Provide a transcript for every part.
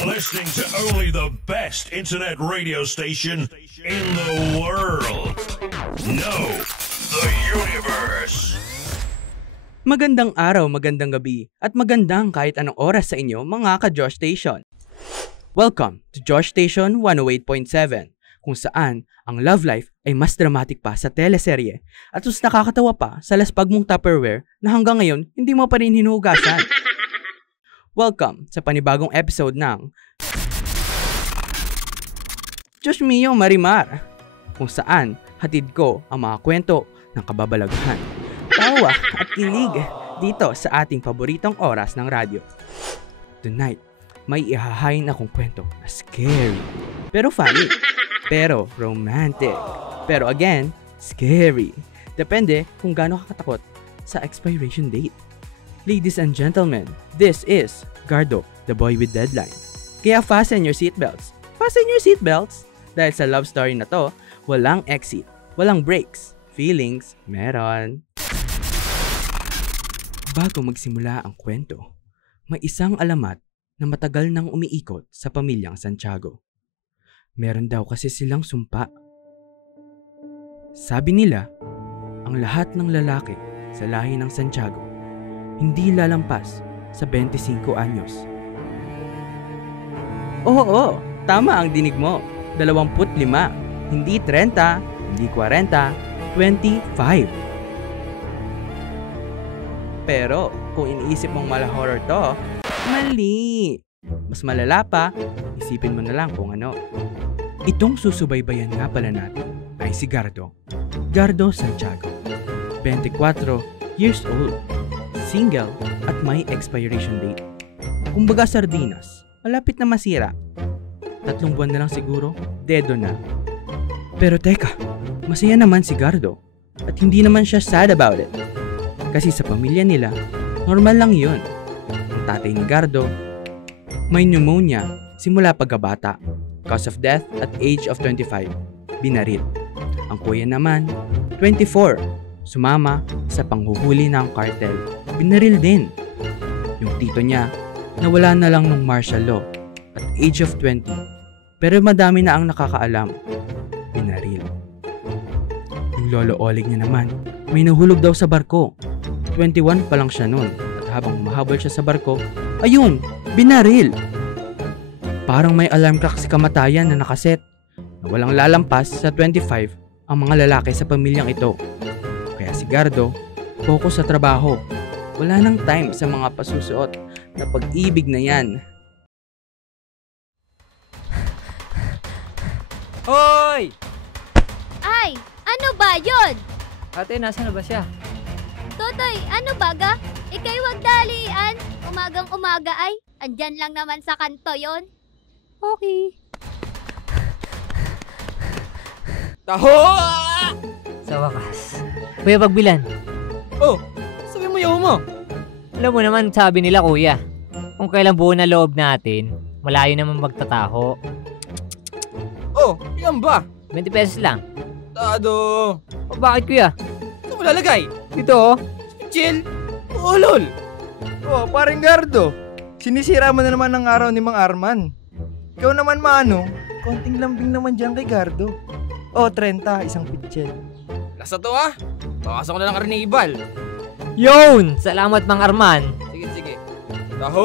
You're listening to only the best internet radio station in the world. No, the universe. Magandang araw, magandang gabi, at magandang kahit anong oras sa inyo mga ka-Josh Station. Welcome to Josh Station 108.7, kung saan ang love life ay mas dramatic pa sa teleserye at mas nakakatawa pa sa laspag mong Tupperware na hanggang ngayon hindi mo pa rin hinuhugasan. Welcome sa panibagong episode ng Diyos Mio Marimar, kung saan hatid ko ang mga kwento ng kababalaghan, tawa at kilig dito sa ating paboritong oras ng radyo. Tonight, may ihahain akong kwento na scary, pero funny, pero romantic, pero again, scary. Depende kung gaano kakatakot sa expiration date. Ladies and gentlemen, this is Gardo, the boy with deadline. Kaya fasten your seatbelts. Fasten your seatbelts! Dahil sa love story na to, walang exit, walang breaks. Feelings, meron. Bago magsimula ang kwento, may isang alamat na matagal nang umiikot sa pamilyang Santiago. Meron daw kasi silang sumpa. Sabi nila, ang lahat ng lalaki sa lahi ng Santiago hindi lalampas sa 25 anyos. Oo, tama ang dinig mo. 25, hindi 30, hindi 40, 25. Pero kung iniisip mong mala horror to, mali. Mas malala pa, isipin mo na lang kung ano. Itong susubaybayan nga pala natin ay si Gardo. Gardo Santiago. 24 years old. Single at may expiration date. Kumbaga sardinas, malapit na masira. 3 buwan na lang siguro, dedo na. Pero teka, masaya naman si Gardo at hindi naman siya sad about it. Kasi sa pamilya nila, normal lang yun. Ang tatay ni Gardo, may pneumonia simula pagkabata. Cause of death at age of 25, binaril. Ang kuya naman, 24, sumama sa panghuhuli ng cartel. Binaril din. Yung tito niya, nawala na lang ng martial law at age of 20. Pero madami na ang nakakaalam. Binaril. Yung lolo Oleg niya naman, may nahulog daw sa barko. 21 pa lang siya noon at habang mahabol siya sa barko, ayun, binaril. Parang may alarm clock si kamatayan na nakaset na walang lalampas sa 25 ang mga lalaki sa pamilyang ito. Kaya si Gardo, focus sa trabaho. Wala nang time sa mga pasusuot na pag-ibig na yan. Hoy! Ay, ano ba yun? Ate, nasa na ba siya? Totoy, ano baga? Ika'y wag dalian. Umagang-umaga ay, andyan lang naman sa kanto yon. Okay. Taho! Sa wakas. Kuya Pagbilan. Oh, sabi mo yaw mo. Alam mo naman sabi nila kuya, kung kailan buo na loob natin, malayo naman magtataho. Oh, yan ba? 20 pesos lang. Tado. O bakit kuya? Saan mo lalagay? Dito oh. Chill. Ulol. Oh, paring Gardo. Sinisira mo na naman ang araw ni Mang Arman. Ikaw naman Manong, konting lambing naman dyan kay Gardo. Oh, 30, isang pitchel. Lasa to ah. Pakasok ko na lang karnibal. Yun! Salamat Mang Arman. Sige, sige. Taho!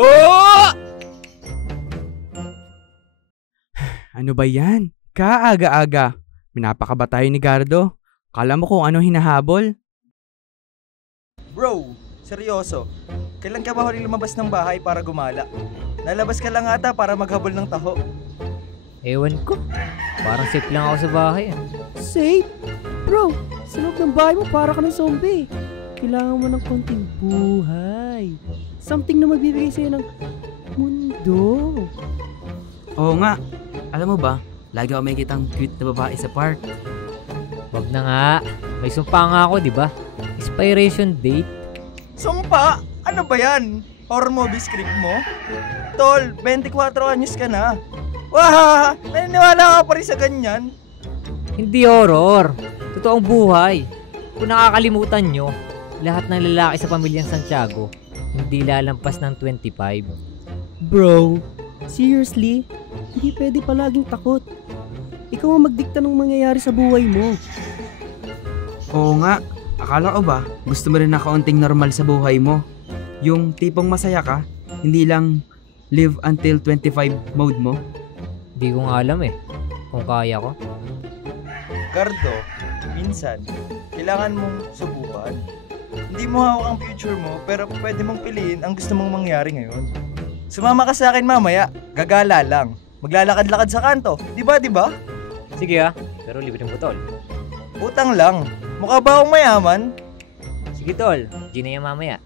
Ano ba yan? Kaaga-aga. Minapakaba tayo ni Gardo. Kala mo kung ano hinahabol? Bro, seryoso. Kailan ka ba huling lumabas ng bahay para gumala? Nalabas ka lang ata para maghabol ng taho. Ewan ko. Parang safe lang ako sa bahay. Safe? Bro, sa loob ng bahay mo para ka ng zombie. Kailangan mo ng konting buhay. Something na magbibigay sa'yo ng mundo. Oo nga. Alam mo ba, lagi ako may kitang cute na babae sa park. Wag na nga. May sumpa nga ako, di ba? Expiration date. Sumpa? Ano ba yan? Horror movie script mo? Tol, 24 anyos ka na. Wah! Naniniwala ka pa rin sa ganyan? Hindi horror. Totoong buhay. Kung nakakalimutan nyo, lahat ng lalaki sa pamilyang Santiago hindi lalampas ng 25. Bro, Seriously, hindi pwede palaging takot. Ikaw ang magdikta ng mangyayari sa buhay mo. Oo nga, akala ko ba gusto mo rin na kaunting normal sa buhay mo? Yung tipong masaya ka, hindi lang live until 25 mode mo? Di ko nga alam kung kaya ko. Gardo, minsan, kailangan mong subukan. Hindi mo hawak ang future mo, pero pwede mong piliin ang gusto mong mangyari ngayon. Sumama ka sa akin mamaya, gagala lang. Maglalakad-lakad sa kanto, di ba? Sige pero libre ng butol. Utang lang. Mukha ba akong mayaman? Sige tol, G na yan mamaya.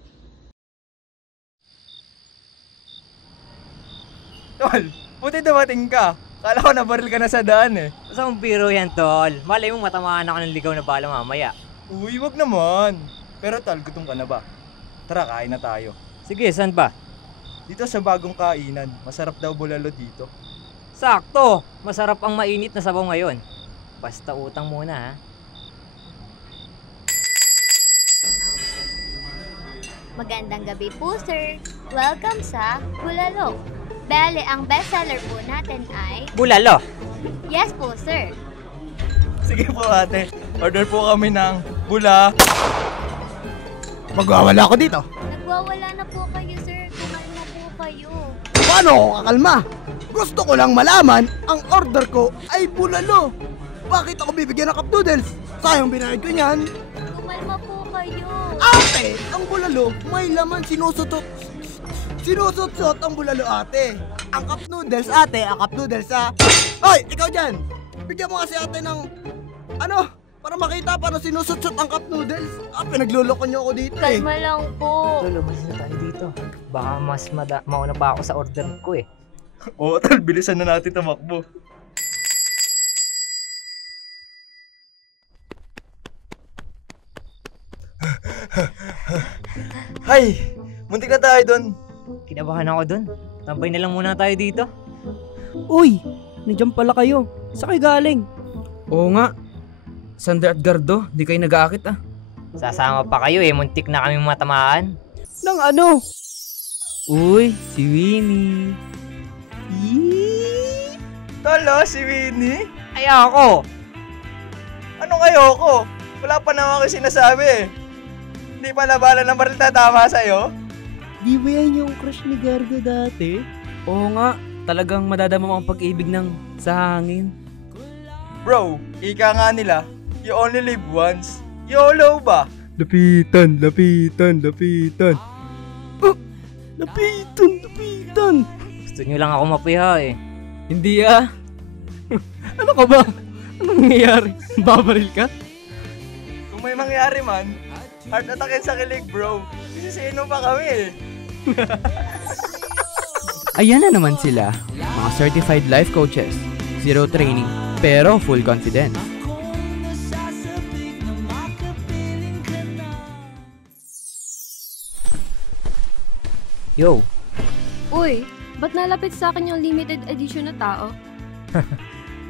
Tol, buti dumating ka. Kala ko nabaril ka na sa daan Basta kung biro yan tol, malay mo matamaan ako ng ligaw na bala mamaya. Uy, wag naman. Pero tol, gutom ka na ba? Tara, kain na tayo. Sige, saan ba? Dito sa bagong kainan, masarap daw bulalo dito. Sakto! Masarap ang mainit na sabaw ngayon. Basta utang muna ha. Magandang gabi po, sir. Welcome sa Bulalo. Bale, ang bestseller po natin ay... Bulalo! Yes po, sir. Sige po ate, order po kami ng bula. Magwawala ako dito. Nagwawala na po kayo, sir. Kumalma po kayo. Paano ako kakalma? Gusto ko lang malaman, ang order ko ay bulalo. Bakit ako bibigyan ng cup noodles? Sayang binayad ko niyan. Kumalma po kayo. Ate, ang bulalo may laman sinusutot. Sinusutot ang bulalo ate. Ang cup noodles ate, ang cup noodles Hoy, ikaw dyan! Bigyan mo kasi ate ng para makita paano sinusutot ang cup noodles. Pinagluloko niyo ako dito Kalma lang po. Tol, umalis na tayo dito. Baka mas mauna pa ako sa order ko Oo tol, bilisan na natin tumakbo. Hay! Muntik na tayo doon. Kinabahan ako dun. Tambay na lang muna tayo dito. Uy, nandiyan pala kayo. Saan kayo galing? Oo nga. Sander at Gardo, di kayo nag-aakit Sasama pa kayo muntik na kaming matamaan. Nang ano? Uy, si Winnie. Tolo, si Winnie? Ay ako! Anong ayoko? Wala pa naman ako sinasabi Hindi pa nabala ng baril tatama sa'yo? Di ba yan yung crush ni Gardo dati? Oo nga, talagang madadama mo ang pag-ibig ng sa hangin. Bro, ika nga nila, you only live once. YOLO ba? Lapitan. Oh! Lapitan! Gusto nyo lang ako mapiha Hindi Ano ka ba? Anong nangyayari? Babaril ka? Kung may mangyari man, heart attackin sa kilig bro. Sisino pa kami Ayan na naman sila, mga certified life coaches. Zero training, pero full confidence. Yo! Uy, ba't nalapit sa akin yung limited edition na tao?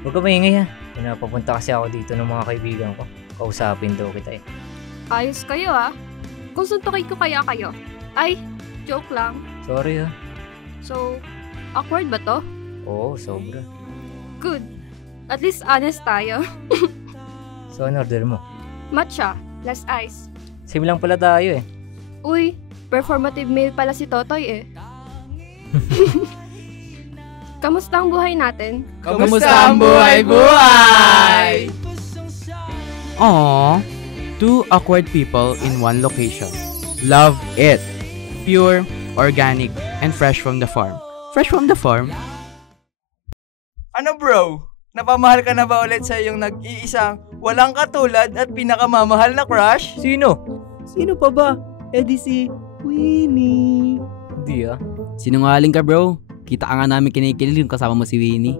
Huwag ka maingay Pinapapunta kasi ako dito ng mga kaibigan ko. Kausapin daw kita Ayos kayo Kung suntukin ko kaya kayo. Ay, joke lang. Sorry So, awkward ba to? Oo, sobra. Good. At least honest tayo. So, ano order mo? Matcha, less ice. Same lang pala tayo Uy, performative male pala si Totoy Kamusta ang buhay natin? Kamusta ang buhay? Aww, two awkward people in one location. Love it. Pure, organic, and fresh from the farm. Fresh from the farm? Ano bro? Napamahal ka na ba ulit sa iyong nag-iisang walang katulad at pinakamamahal na crush? Sino? Sino pa ba? Di si Winnie. Hindi Sinungaling ka bro. Kita ka nga namin kinikilig yung kasama mo si Winnie.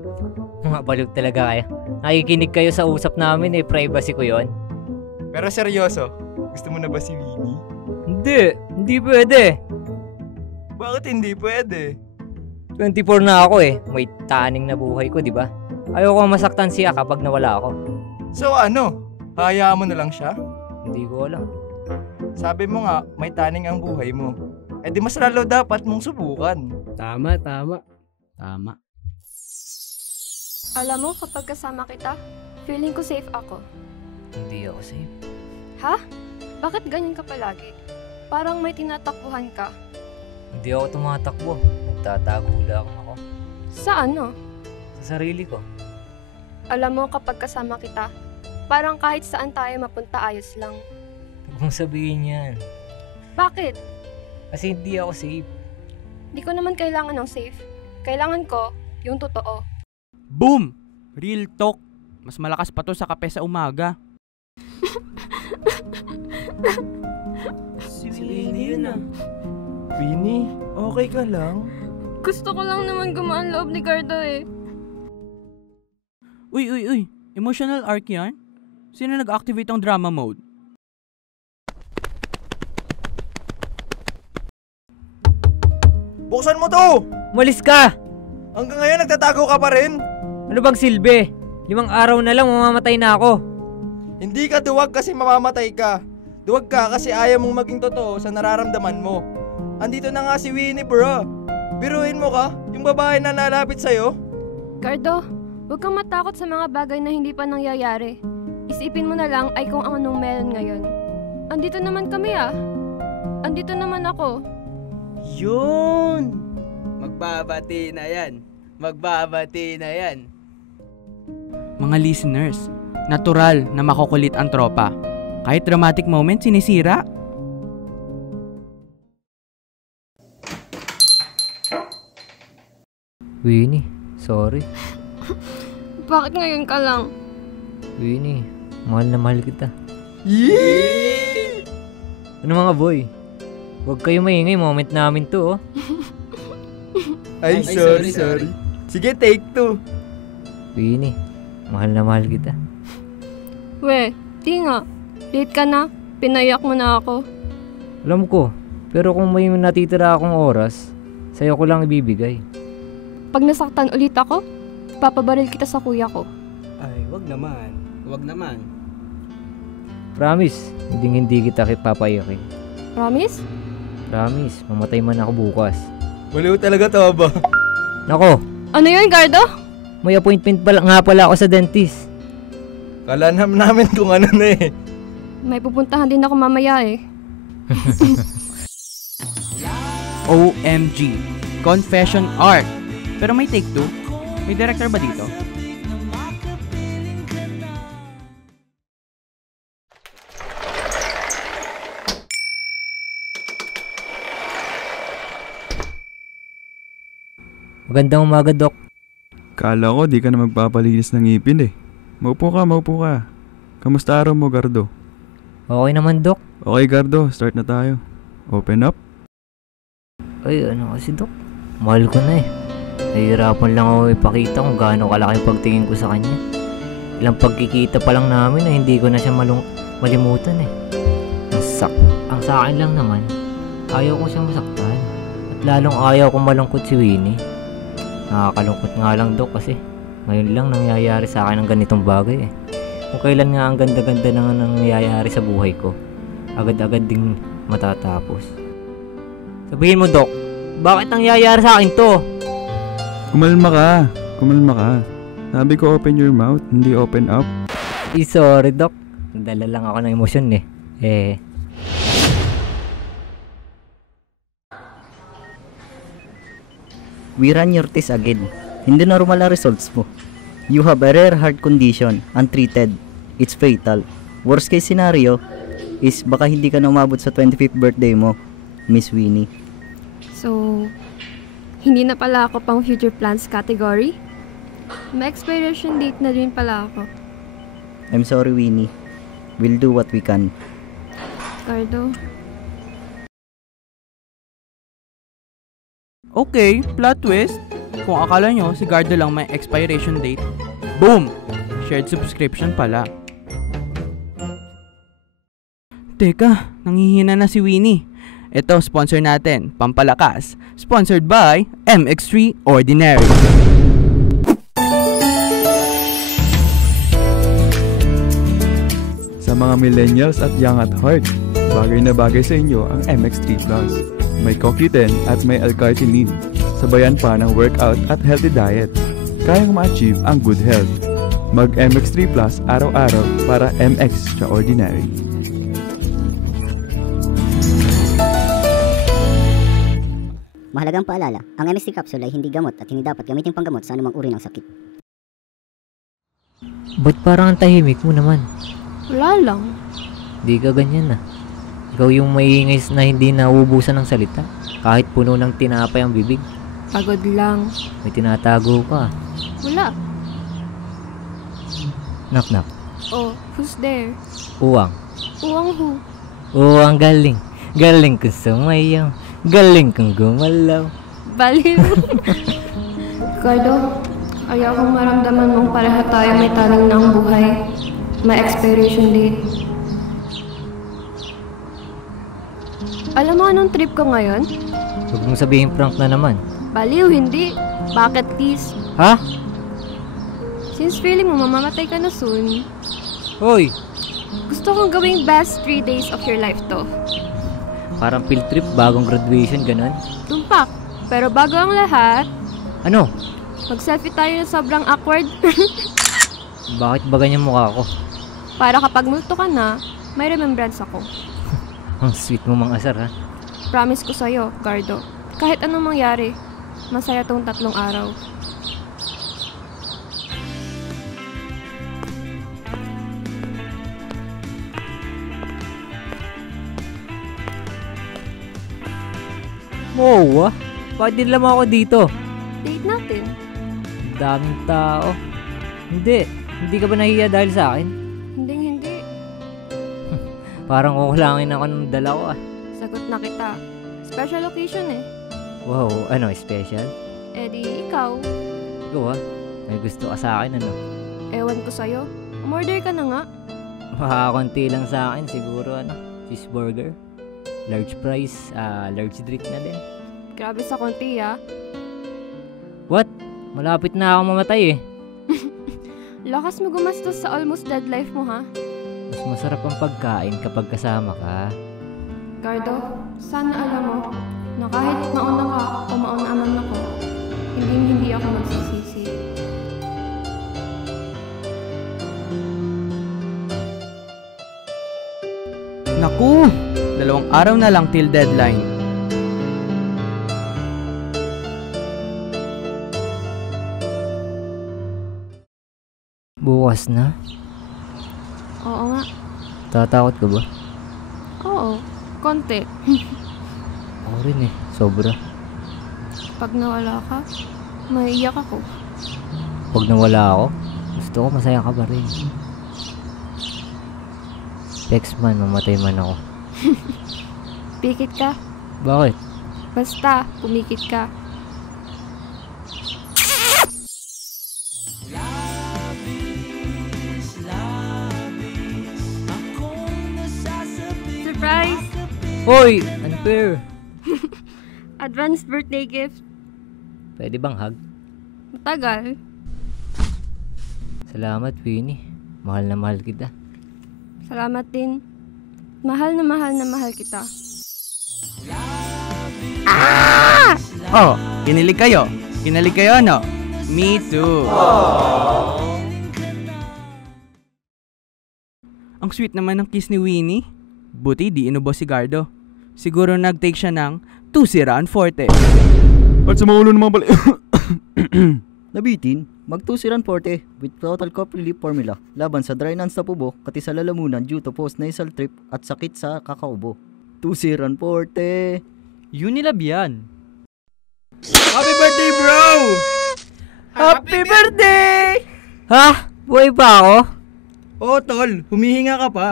Mga baliw talaga kayo. Nakikinig kayo sa usap namin privacy ko yon. Pero seryoso, gusto mo na ba si Winnie? Hindi pwede. Bakit hindi pwede? 24 na ako May taning na buhay ko, di ba? Ayoko masaktan siya kapag nawala ako. So ano? Hayaan mo na lang siya? Hindi ko alam. Sabi mo nga, may taning ang buhay mo. Di mas lalo dapat mong subukan. Tama. Tama. Alam mo, kapag kasama kita, feeling ko safe ako. Hindi ako safe. Ha? Bakit ganyan ka palagi? Parang may tinatakbuhan ka. Hindi ako tumatakbo. Nagtatago lang ako. Sa ano? Sa sarili ko. Alam mo, kapag kasama kita, parang kahit saan tayo mapunta ayos lang. Huwag mong sabihin yan. Bakit? Kasi hindi ako safe. Di ko naman kailangan ng safe. Kailangan ko yung totoo. Boom! Real talk. Mas malakas pa to sa kape sa umaga. Si Winnie yun ah. Winnie, okay ka lang? Gusto ko lang naman gumaan loob ni Gardo eh. Uy. Emotional arc yan? Sino nag-activate ang drama mode? Buksan mo to! Malis ka! Hanggang ngayon nagtatago ka pa rin? Ano bang silbi? 5 araw na lang mamamatay na ako. Hindi ka duwag kasi mamamatay ka. Duwag ka kasi ayaw mong maging totoo sa nararamdaman mo. Andito na nga si Winnie, bro. Biruin mo ka, yung babae na nalapit sa'yo. Gardo, huwag kang matakot sa mga bagay na hindi pa nangyayari. Isipin mo na lang ay kung anong meron ngayon. Andito naman kami ah. Andito naman ako. Yun! Magbabati na yan. Mga listeners, natural na makukulit ang tropa. Kahit dramatic moment, sinisira. Winnie, sorry. Bakit ngayon ka lang? Winnie, mahal na mahal kita. Yee! Ano mga boy? Huwag kayo maingay, moment namin to oh. Ay, sorry. Sige, take 2. Winnie, mahal na mahal kita. We, di nga. Late ka na. Pinayak mo na ako. Alam ko, pero kung may natitira akong oras, sa'yo ko lang ibibigay. Pag nasaktan ulit ako, papabaril kita sa kuya ko. Ay, wag naman. Promise, hindi kita papayakin. Promise? Promise, mamatay man ako bukas. Baliw talaga to ba? Nako, Ano yun, Gardo? may appointment nga pala ako sa dentist. Kala namin kung ano na eh. May pupuntahan din ako mamaya eh. OMG. Confession arc. Pero may take 2? May director ba dito? Magandang umaga, Doc. Kala ko di ka na magpapalinis ng ngipin eh. Maupo ka. Kamusta araw mo, Gardo? Okay naman, Doc. Okay, Gardo. Start na tayo. Open up. Ay, ano kasi, Doc? Mahal ko na eh. Nahihirapan lang ako ipakita kung gaano kalaki yung pagtingin ko sa kanya. Ilang pagkikita pa lang namin na hindi ko na siya malimutan eh. Ang sa akin lang naman, ayaw ko siyang masaktan. At lalong ayaw kong malungkot si Winnie. Nakakalungkot nga lang, Doc, kasi ngayon lang nangyayari sa akin ang ganitong bagay eh. Kung kailan nga ang ganda-ganda na nangyayari sa buhay ko, agad-agad ding matatapos. Sabihin mo, Doc, bakit nangyayari sa akin to? Kumalma ka. Sabi ko open your mouth, hindi open up. Sorry, Doc. Nadala lang ako ng emosyon eh. We ran your test again. Hindi normal ang results mo. You have a rare heart condition, untreated. It's fatal. Worst case scenario is baka hindi ka na umabot sa 25th birthday mo, Miss Winnie. So, hindi na pala ako pang future plans category? May expiration date na rin pala ako. I'm sorry, Winnie. We'll do what we can. Gardo. Okay, plot twist. Kung akala nyo si Gardo lang may expiration date, boom! Shared subscription pala. Teka, nanghihina na si Winnie. Ito, sponsor natin, Pampalakas. Sponsored by MX3 Ordinary. Sa mga millennials at young at heart, bagay na bagay sa inyo ang MX3 Plus. May CoQ10 at may L-carnitine. sabayan pa ng workout at healthy diet. Kayang ma-achieve ang good health. Mag MX3 Plus araw-araw para MX Extraordinary. Mahalagang paalala, ang MX3 capsule ay hindi gamot at hindi dapat gamitin panggamot sa anumang uri ng sakit. Ba't parang ang tahimik mo naman? Wala lang. Di ka ganyan na. Ikaw yung maingay na hindi nauubusan ng salita. Kahit puno ng tinapay ang bibig. Pagod lang. May tinatago ka. Wala. Knock knock. Oh, who's there? Uwang. Uwang who? Uwang galing. Galing kong sumayaw. Galing kong gumalaw. Baliw. Cardo, ayaw kong maramdaman mong pareha tayo may talang na ang buhay. May expiration date. Alam mo anong trip ko ngayon? Huwag mong sabihin prank na naman. Baliw, hindi. Bucket list. Ha? Since feeling mo mamamatay ka na soon, Hoy! gusto kong gawing best 3 days of your life to. Parang field trip, bagong graduation, ganun. Tumpak. Pero bago ang lahat, Ano? mag-selfie tayo na sobrang awkward. Bakit ba ganyan mukha ko? Para kapag multo ka na, may remembrance ako. Ang sweet mo mang asar, ha? Promise ko sa'yo, Cardo. Kahit anong mangyari, masaya tong 3 araw. Wow, ah. Bakit din lamang ako dito? Date natin. Daming tao. Hindi ka ba nahiya dahil sa akin? Hindi. Parang kukulangin ako ng dala ko, ah. Sagot na kita. Special occasion eh. Wow, ano, special? Eh di ikaw. Ikaw, ah. May gusto ka sa akin, ano? Ewan ko sa'yo. Umorder ka na nga. Makakunti lang sa akin, siguro, ano, cheeseburger. Large fries, large drink na din. Grabe sa konti, ah. What? Malapit na ako mamatay, eh. Lakas mo gumastos sa almost dead life mo, ha? Mas masarap ang pagkain kapag kasama ka. Gardo, sana alam mo na kahit mauna ka o mauna man ako, hindi ako magsisisi. Naku! 2 araw na lang till deadline. Bukas na? Oo nga. Tatakot ka ba? Oo, konti. Ako rin eh, sobra. Pag nawala ka, maiiyak ako. Pag nawala ako, gusto ko masaya ka pa rin. Text man, mamatay man ako. Pikit ka? Bakit? Basta, pumikit ka. Surprise! Hoy! Unfair! Advanced birthday gift. Pwede bang hug? Matagal. Salamat, Winnie. Mahal na mahal kita. Salamat din. Mahal na mahal kita. Ah! Oh, kinilig kayo. Kinilig kayo, no? Me too. Ang sweet naman ng kiss ni Winnie. Buti di inubos si Gardo. Siguro nag-take siya ng 2 round forte. At sa maulo ng mga bali... Nabitin, mag-2 forte with total cough relief formula laban sa dry nuns na pubo, kati sa lalamunan due to post-nasal trip at sakit sa kakaubo. 2 forte. Unilab yan. Happy birthday, bro! Happy birthday! Ha? Buhay pa ako? Oo, tol. Humihinga ka pa.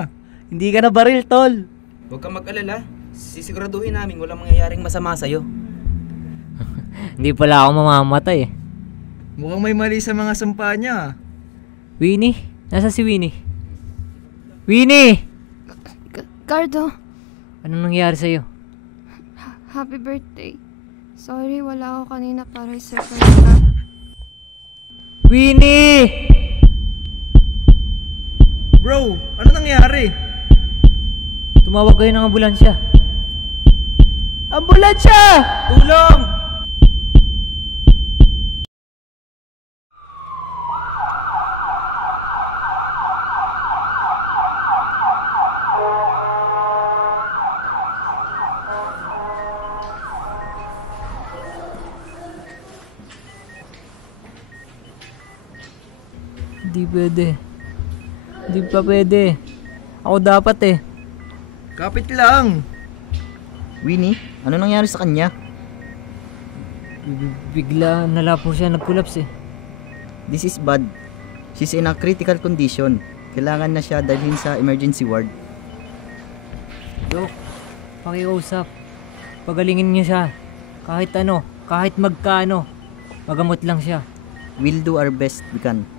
Hindi ka na baril, tol. Huwag kang mag-alala. Sisiguraduhin namin walang mangyayaring masama sa'yo. Hindi pala ako mamamatay eh. Mukhang may mali sa mga sampa niya. Winnie? Nasa si Winnie? Winnie! Gardo, Anong nangyari sa'yo? happy birthday. Sorry, wala ako kanina para i-surprise ka. Winnie! Bro, ano nangyari? Tumawag kayo ng ambulansya. Ambulansya! Tulong! Hindi pwede. Hindi pa pwede. Ako dapat eh. Kapit lang. Winnie, ano nangyari sa kanya? Bigla nala po siya nag-collapse eh. This is bad. She's in a critical condition. Kailangan na siya dalhin sa emergency ward. Dok, pakiusap. Pagalingin niyo siya. Kahit ano, kahit magkano. Magamot lang siya. We'll do our best we can.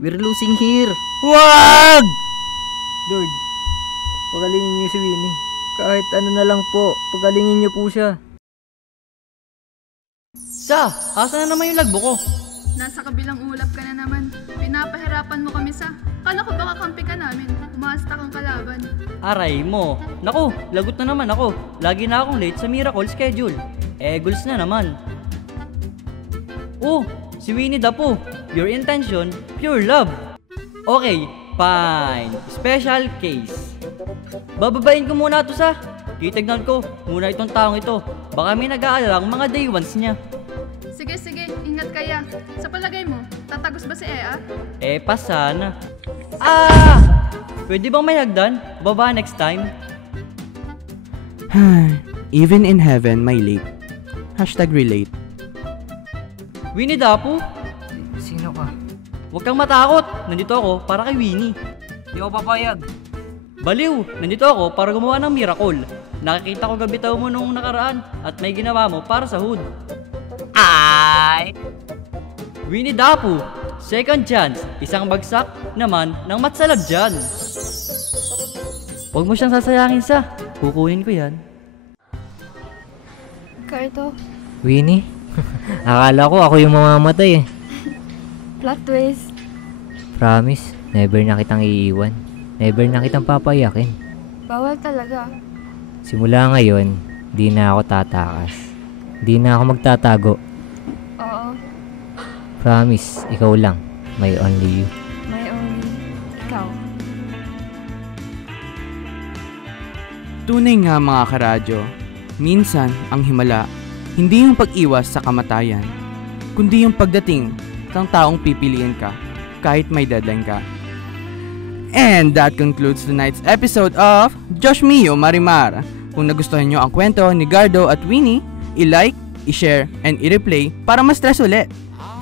We're losing here. Wag! Lord, pagalingin niyo si Winnie. Kahit ano na lang po, pagalingin niyo po siya. Sa, asa na naman yung lagbo ko? Nasa kabilang ulap ka na naman. Pinapahirapan mo kami sa. Kala ko baka kampi ka namin. Umasta kang kalaban. Aray mo. Naku, lagot na naman ako. Lagi na akong late sa miracle schedule. Goals na naman. Oh, si Winnie Dapo. Your intention, pure love. Okay, fine. Special case. Bababain ko muna to sa. Titignan ko muna itong taong ito. Baka may nag-aalalang mga day ones niya. Sige, ingat kaya. Sa palagay mo, tatagos ba si Ea? Pasana. Pwede bang may hagdan? Baba next time? Even in heaven, may late. #relate. Winnie Dapo? Sino ka? Huwag kang matakot. Nandito ako para kay Winnie. Di ako papayag. Baliw, nandito ako para gumawa ng miracle. Nakikita ko gabitaw mo nung nakaraan at may ginawa mo para sa hood. Ay! Winnie Dapo, second chance, isang bagsak naman ng matsalab dyan. Huwag mo siyang sasayangin sa, kukunin ko yan. Cardo, Winnie? Akala ko ako yung mamamatay eh. plot twist. Promise, never na kitang iiwan. Never na kitang papayakin. Bawal talaga. Simula ngayon, di na ako tatakas. Di na ako magtatago. Oo. Promise, ikaw lang. My only you. My only ikaw. Tunay nga mga karadyo, minsan ang himala, hindi yung pag-iwas sa kamatayan, kundi yung pagdating ng taong pipiliin ka, kahit may deadline ka. And that concludes tonight's episode of Josh Mio Marimar. Kung nagustuhan nyo ang kwento ni Gardo at Winnie, i-like, i-share, and i-replay para ma-stress ulit.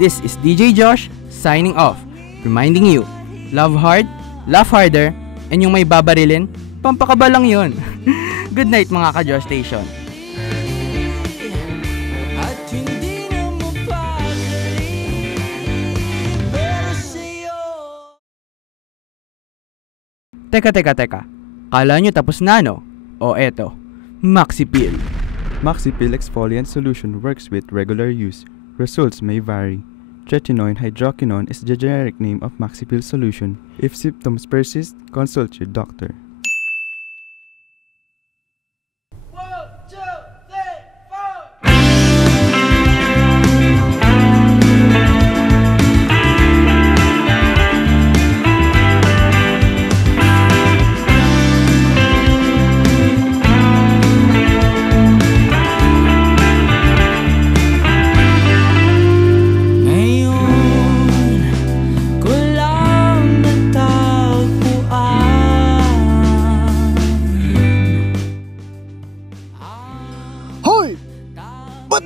This is DJ Josh signing off, reminding you, love hard, laugh harder, and yung may babarilin, pampakaba lang yun. Good night mga ka-Josh Station. Teka. Kala nyo tapos na no? O eto, Maxipil. Maxipil exfoliant solution works with regular use. Results may vary. Tretinoin hydroquinone is the generic name of Maxipil solution. If symptoms persist, consult your doctor.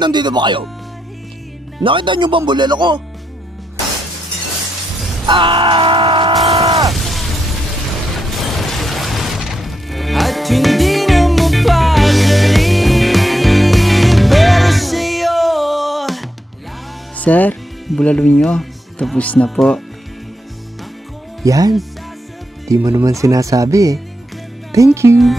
Nandito ba kayo? Nakita niyo ba ang bulelo ko? At hindi na mapakali, pero sa'yo. Sir, bulalo nyo. Tapos na po. Yan. Di mo naman sinasabi eh. Thank you.